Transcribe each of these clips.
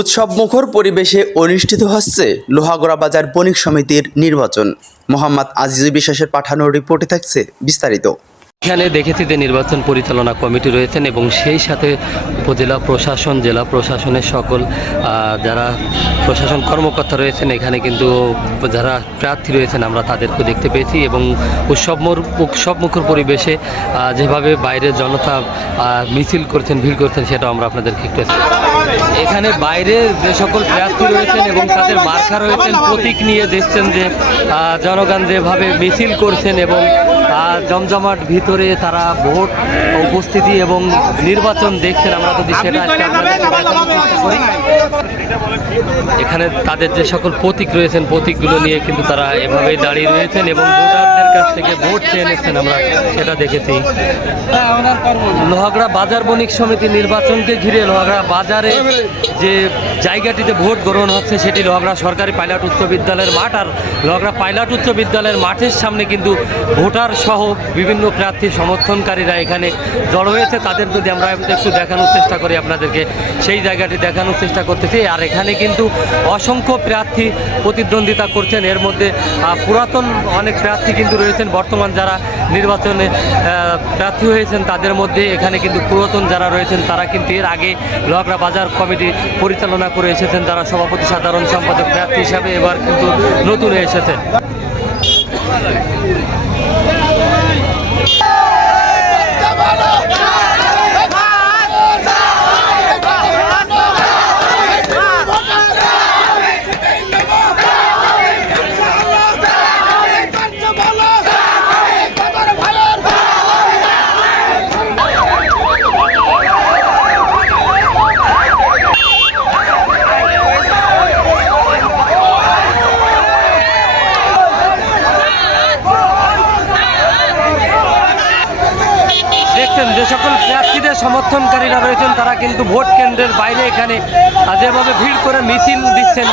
উৎসবমুখর পরিবেশে অনুষ্ঠিত হচ্ছে লোহাগড়া বাজার বণিক সমিতির নির্বাচন। মোহাম্মদ আজিজুল বিশ্বাসের পাঠানো রিপোর্টে থাকছে বিস্তারিত। এখানে দেখেছি যে নির্বাচন পরিচালনা কমিটি রয়েছেন এবং সেই সাথে উপজেলা প্রশাসন, জেলা প্রশাসনের সকল যারা প্রশাসন কর্মকর্তা রয়েছেন। এখানে কিন্তু যারা প্রার্থী রয়েছেন আমরা তাদেরকে দেখতে পেয়েছি এবং উৎসবমুখর পরিবেশে যেভাবে বাইরে জনতা মিছিল করছেন, ভিড় করছেন, সেটাও আমরা আপনাদেরকে একটু এখানে বাইরে যে সকল প্রার্থী রয়েছেন এবং তাদের মার্কা রয়েছেন, প্রতীক নিয়ে দেখছেন যে জনগণ যেভাবে মিছিল করছেন এবং জমজমাট ভিতরে তারা ভোট উপস্থিতি এবং নির্বাচন দেখছেন। আমরা যদি সেটা এখানে তাদের যে সকল প্রতীক রয়েছেন, প্রতীকগুলো নিয়ে কিন্তু তারা এভাবেই দাঁড়িয়ে রয়েছেন এবং ভোটারদের কাছ থেকে ভোট চেয়ে নিচ্ছেন, আমরা সেটা দেখেছি। লোহাগড়া বাজার বণিক সমিতি নির্বাচনকে ঘিরে লোহাগড়া বাজারে যে জায়গাটিতে ভোট গ্রহণ হচ্ছে সেটি লোহাগড়া সরকারি পাইলট উচ্চ বিদ্যালয়ের মাঠ। আর লোহাগড়া পাইলট উচ্চ বিদ্যালয়ের মাঠের সামনে কিন্তু ভোটার সহ বিভিন্ন প্রার্থী সমর্থনকারীরা এখানে জড়ো হয়েছে। তাদের যদি আমরা একটু দেখানোর চেষ্টা করি, আপনাদেরকে সেই জায়গাটি দেখানোর চেষ্টা করতেছি। আর এখানে কিন্তু অসংখ্য প্রার্থী প্রতিদ্বন্দ্বিতা করছেন। এর মধ্যে পুরাতন অনেক প্রার্থী কিন্তু রয়েছেন। বর্তমান যারা নির্বাচনে প্রার্থী হয়েছেন তাদের মধ্যে এখানে কিন্তু পুরাতন যারা রয়েছেন তারা কিন্তু এর আগে লোহাগড়া বাজার কমিটি পরিচালনা করে এসেছেন। তারা সভাপতি, সাধারণ সম্পাদক প্রার্থী হিসাবে এবার কিন্তু নতুন এসেছেন। যে সকল প্রার্থীদের সমর্থনকারীরা রয়েছেন তারা কিন্তু ভোট কেন্দ্রের বাইরে এখানে যেভাবে ভিড় করে মিছিল দিচ্ছেন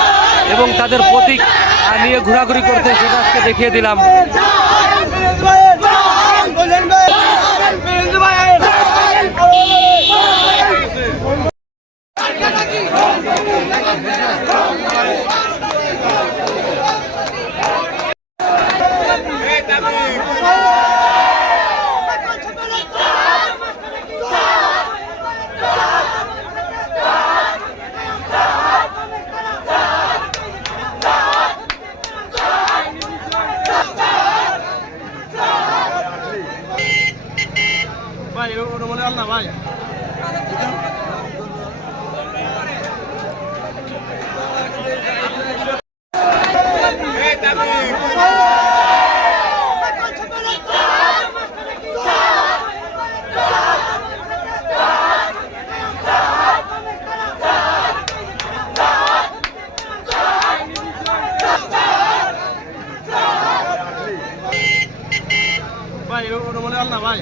এবং তাদের প্রতীক নিয়ে ঘোরাঘুরি করছেন, সেটা আজকে দেখিয়ে দিলাম। ভাই ওটা মনে হল না ভাই। ভাই ওটা মনে হল না ভাই।